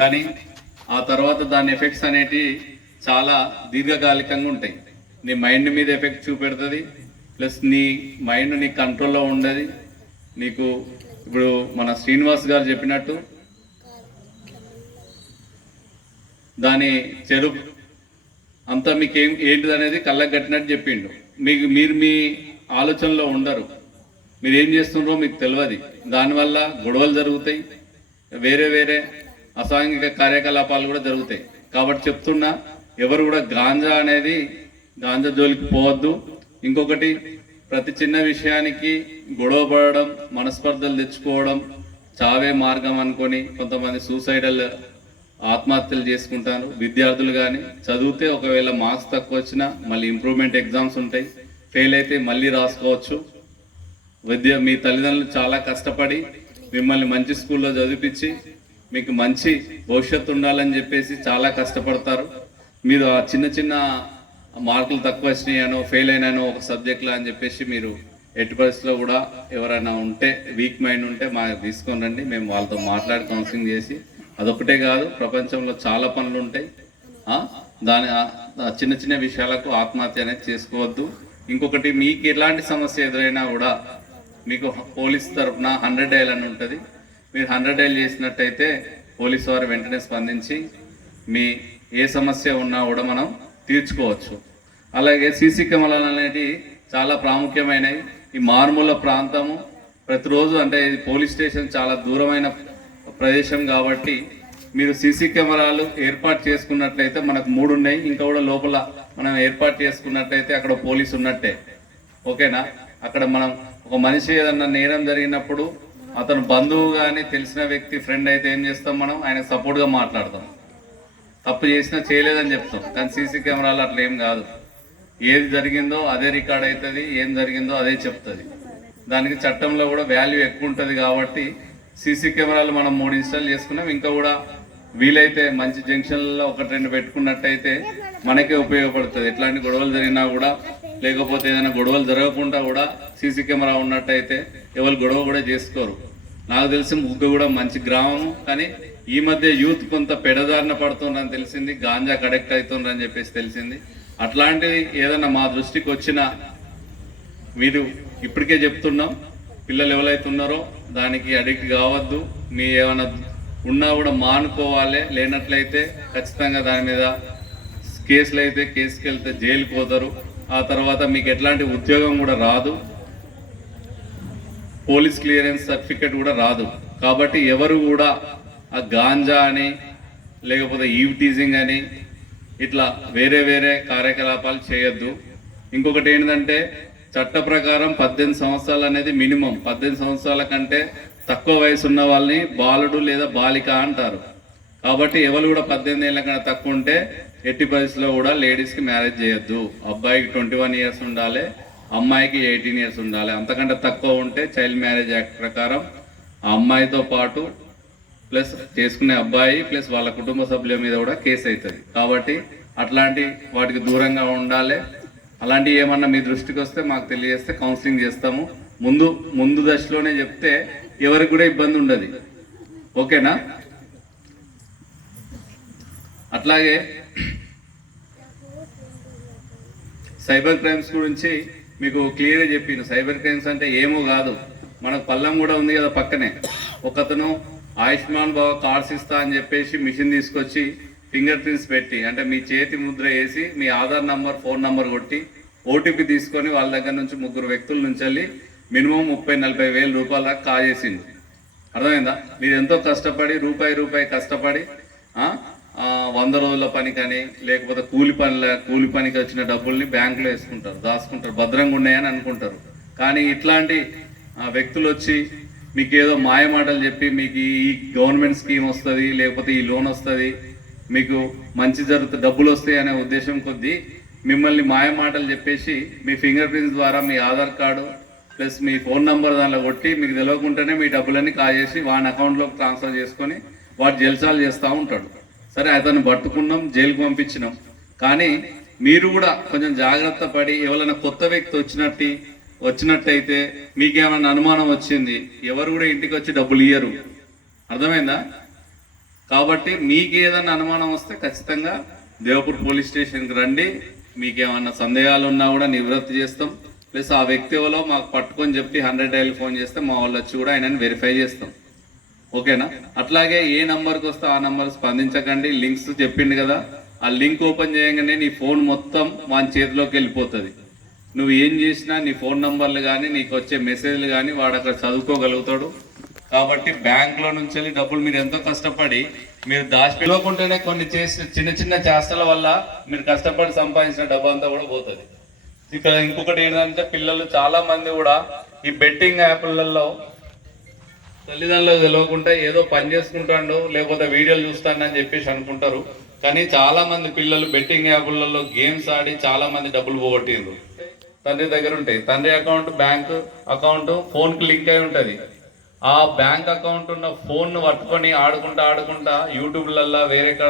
కానీ ఆ తర్వాత దాని ఎఫెక్ట్స్ అనేటివి చాలా దీర్ఘకాలికంగా ఉంటాయి. నీ మైండ్ మీద ఎఫెక్ట్ చూపెడుతుంది, ప్లస్ నీ మైండ్ నీ కంట్రోల్లో ఉండదు. నీకు ఇప్పుడు మన శ్రీనివాస్ గారు చెప్పినట్టు దాని చెరుపు అంతా మీకు ఏంటిది అనేది కళ్ళకు కట్టినట్టు చెప్పిండు. మీరు మీ ఆలోచనలో ఉండరు, మీరు ఏం చేస్తున్నారో మీకు తెలియదు. దానివల్ల గొడవలు జరుగుతాయి, వేరే వేరే అసాంఘిక కార్యకలాపాలు కూడా జరుగుతాయి. కాబట్టి చెప్తున్నా, ఎవరు కూడా గాంజా జోలికి పోవద్దు. ఇంకొకటి, ప్రతి చిన్న విషయానికి గొడవ పడడం, మనస్పర్ధలు తెచ్చుకోవడం, చావే మార్గం అనుకొని కొంతమంది సూసైడల్ ఆత్మహత్యలు చేసుకుంటారు. విద్యార్థులు కానీ చదివితే ఒకవేళ మార్క్స్ తక్కువ వచ్చినా మళ్ళీ ఇంప్రూవ్మెంట్ ఎగ్జామ్స్ ఉంటాయి, ఫెయిల్ అయితే మళ్ళీ రాసుకోవచ్చు. మీ తల్లిదండ్రులు చాలా కష్టపడి మిమ్మల్ని మంచి స్కూల్లో చదివించి మీకు మంచి భవిష్యత్తు ఉండాలని చెప్పేసి చాలా కష్టపడతారు. మీరు ఆ చిన్న చిన్న మార్కులు తక్కువ వచ్చినాయనో ఫెయిల్ అయినానో ఒక సబ్జెక్ట్లో అని చెప్పేసి మీరు ఎట్టి పరిస్థితిలో కూడా ఎవరైనా ఉంటే, వీక్ మైండ్ ఉంటే మాకు తీసుకొని రండి, మేము వాళ్ళతో మాట్లాడి కౌన్సిలింగ్ చేసి, అదొకటే కాదు ప్రపంచంలో చాలా పనులు ఉంటాయి, చిన్న చిన్న విషయాలకు ఆత్మహత్య అనేది చేసుకోవద్దు. ఇంకొకటి, మీకు ఎలాంటి సమస్య ఎదురైనా కూడా మీకు పోలీస్ తరఫున 100 డయల్ అని ఉంటుంది. మీరు 100 డయల్ చేసినట్టయితే పోలీసు వారు వెంటనే స్పందించి మీ ఏ సమస్య ఉన్నా కూడా మనం తీర్చుకోవచ్చు. అలాగే సీసీ కెమెరాలు అనేటివి చాలా ప్రాముఖ్యమైనవి. ఈ మారుమూల ప్రాంతము ప్రతిరోజు, అంటే ఇది పోలీస్ స్టేషన్ చాలా దూరమైన ప్రదేశం కాబట్టి మీరు సీసీ కెమెరాలు ఏర్పాటు చేసుకున్నట్లయితే, మనకు 3 ఉన్నాయి, ఇంకా కూడా లోపల మనం ఏర్పాటు చేసుకున్నట్లయితే అక్కడ పోలీసు ఉన్నట్టే. ఓకేనా? అక్కడ మనం ఒక మనిషి ఏదన్నా నేరం జరిగినప్పుడు అతను బంధువు కానీ తెలిసిన వ్యక్తి ఫ్రెండ్ అయితే ఏం చేస్తాం, మనం ఆయనకు సపోర్ట్గా మాట్లాడతాం. తప్పు చేసినా చేయలేదని చెప్తాం. కానీ సీసీ కెమెరాలు అట్లా ఏం కాదు. ఏది జరిగిందో అదే రికార్డ్ అవుతుంది, ఏం జరిగిందో అదే చెప్తుంది. దానికి చట్టంలో కూడా వాల్యూ ఎక్కువ ఉంటుంది. కాబట్టి సీసీ కెమెరాలు మనం 3 ఇన్స్టాల్ చేసుకున్నాం. ఇంకా కూడా వీలైతే మంచి జంక్షన్లలో 1-2 పెట్టుకున్నట్టయితే మనకే ఉపయోగపడుతుంది. ఎట్లాంటి గొడవలు జరిగినా కూడా, లేకపోతే ఏదైనా గొడవలు జరగకుండా కూడా సీసీ కెమెరా ఉన్నట్టయితే ఎవరు గొడవ కూడా చేసుకోరు. నాకు తెలిసి ముగ్గు కూడా మంచి గ్రామము, కానీ ఈ మధ్య యూత్ కొంత పెడదారిన పడుతుందని తెలిసింది, గాంజా కడెక్ట్ అవుతుందని చెప్పేసి తెలిసింది. అట్లాంటిది ఏదన్నా మా దృష్టికి వచ్చినా మీరు ఇప్పటికే చెప్తున్నాం, పిల్లలు ఎవరైతే ఉన్నారో దానికి అడిక్ట్ కావద్దు. మీ ఏమైనా ఉన్నా కూడా మానుకోవాలి. లేనట్లయితే ఖచ్చితంగా దాని మీద కేసులు అయితే కేసుకి వెళ్తే జైలుకి పోతారు. ఆ తర్వాత మీకు ఎట్లాంటి ఉద్యోగం కూడా రాదు, పోలీస్ క్లియరెన్స్ సర్టిఫికేట్ కూడా రాదు. కాబట్టి ఎవరు కూడా ఆ గాంజా అని, లేకపోతే ఈవ్ టీజింగ్ అని, ఇట్లా వేరే వేరే కార్యకలాపాలు చేయొద్దు. ఇంకొకటి ఏంటంటే, చట్ట ప్రకారం 18 సంవత్సరాలు అనేది మినిమం. 18 సంవత్సరాల కంటే తక్కువ వయసు ఉన్న వాళ్ళని బాలుడు లేదా బాలిక అంటారు. కాబట్టి ఎవరు కూడా 18 ఏళ్ళ కన్నా తక్కువ ఉంటే ఎట్టి పరిస్థితిలో కూడా లేడీస్కి మ్యారేజ్ చేయొద్దు. అబ్బాయికి 21 ఇయర్స్ ఉండాలి, అమ్మాయికి 18 ఇయర్స్ ఉండాలి. అంతకంటే తక్కువ ఉంటే చైల్డ్ మ్యారేజ్ యాక్ట్ ప్రకారం ఆ అమ్మాయితో పాటు ప్లస్ చేసుకునే అబ్బాయి ప్లస్ వాళ్ళ కుటుంబ సభ్యుల మీద కూడా కేసు అవుతుంది. కాబట్టి అట్లాంటి వాటికి దూరంగా ఉండాలి. అలాంటివి ఏమన్నా మీ దృష్టికి వస్తే మాకు తెలియజేస్తే కౌన్సిలింగ్ చేస్తాము. ముందు దశలోనే చెప్తే ఎవరికి కూడా ఇబ్బంది ఉండదు. ఓకేనా? అట్లాగే సైబర్ క్రైమ్స్ గురించి మీకు క్లియర్గా చెప్పాను. సైబర్ క్రైమ్స్ అంటే ఏమో కాదు, మనకు పల్లం కూడా ఉంది కదా పక్కనే. ఒకతను ఆయుష్మాన్ భవ కార్డ్స్ ఇస్తా అని చెప్పేసి మిషన్ తీసుకొచ్చి ఫింగర్ ప్రింట్స్ పెట్టి, అంటే మీ చేతి ముద్ర వేసి మీ ఆధార్ నంబర్, ఫోన్ నంబర్ కొట్టి ఓటీపీ తీసుకొని వాళ్ళ దగ్గర నుంచి 3 వ్యక్తుల నుంచి వెళ్ళి మినిమం 30-40 వేల రూపాయల దాకా కాజేసింది. అర్థమైందా? మీరు ఎంతో కష్టపడి రూపాయి కష్టపడి 100 రోజుల పని కానీ, లేకపోతే కూలి పనికి వచ్చిన డబ్బుల్ని బ్యాంకులో వేసుకుంటారు, దాచుకుంటారు, భద్రంగా ఉన్నాయని అనుకుంటారు. కానీ ఇట్లాంటి వ్యక్తులు వచ్చి మీకు ఏదో మాయ మాటలు చెప్పి మీకు ఈ గవర్నమెంట్ స్కీమ్ వస్తుంది, లేకపోతే ఈ లోన్ వస్తుంది, మీకు మంచి జరుగుతుంది, డబ్బులు వస్తాయి అనే ఉద్దేశం కొద్దీ మిమ్మల్ని మాయ మాటలు చెప్పేసి మీ ఫింగర్ ప్రింట్స్ ద్వారా మీ ఆధార్ కార్డు ప్లస్ మీ ఫోన్ నంబర్ దానిలో కొట్టి మీకు తెలియకుండానే మీ డబ్బులన్నీ కాజేసి వాని అకౌంట్లోకి ట్రాన్స్ఫర్ చేసుకొని వాడు జల్సాలు చేస్తూ ఉంటాడు. సరే, అతను పట్టుకున్నాం, జైలుకు పంపించినాం. కానీ మీరు కూడా కొంచెం జాగ్రత్త పడి, ఎవరైనా కొత్త వ్యక్తి వచ్చినట్టయితే మీకేమన్నా అనుమానం వచ్చింది, ఎవరు కూడా ఇంటికి వచ్చి డబ్బులు ఇయ్యరు. అర్థమైందా? కాబట్టి మీకు ఏదైనా అనుమానం వస్తే ఖచ్చితంగా దేవపూర్ పోలీస్ స్టేషన్కి రండి. మీకు ఏమన్నా సందేహాలు ఉన్నా కూడా నివృత్తి చేస్తాం. ప్లస్ ఆ వ్యక్తి ఎవరో మాకు పట్టుకొని చెప్పి 100 డైల్ ఫోన్ చేస్తే మా వాళ్ళు వచ్చి కూడా ఆయనని వెరిఫై చేస్తాం. ఓకేనా? అట్లాగే ఏ నంబర్కి వస్తే ఆ నంబర్ స్పందించకండి. లింక్స్ చెప్పిండు కదా, ఆ లింక్ ఓపెన్ చేయగానే నీ ఫోన్ మొత్తం వాని చేతిలోకి వెళ్ళిపోతుంది. నువ్వు ఏం చేసినా నీ ఫోన్ నంబర్లు కానీ నీకు వచ్చే మెసేజ్లు కానీ వాడు అక్కడ చదువుకోగలుగుతాడు. కాబట్టి బ్యాంకులో నుంచి వెళ్ళి డబ్బులు మీరు ఎంతో కష్టపడి మీరు దాచిపెట్టుకుంటేనే కొన్ని చేసి చిన్న చిన్న చేష్టల వల్ల మీరు కష్టపడి సంపాదించిన డబ్బు అంతా కూడా పోతుంది. ఇక్కడ ఇంకొకటి ఏంటంటే పిల్లలు చాలా మంది కూడా ఈ బెట్టింగ్ యాప్లలో తల్లిదండ్రులకు తెలియకుండా ఏదో పని చేసుకుంటాడు లేకపోతే వీడియోలు చూస్తానని చెప్పేసి అనుకుంటారు. కానీ చాలా మంది పిల్లలు బెట్టింగ్ యాప్లలో గేమ్స్ ఆడి చాలా మంది డబ్బులు పోగొట్టిండ్రు. తండ్రి దగ్గర ఉంటాయి, తండ్రి అకౌంట్ బ్యాంక్ అకౌంట్ ఫోన్కి లింక్ అయి ఉంటుంది. ఆ బ్యాంక్ అకౌంట్ ఉన్న ఫోన్ను పట్టుకొని ఆడుకుంటా యూట్యూబ్లల్లో వేరే కాడ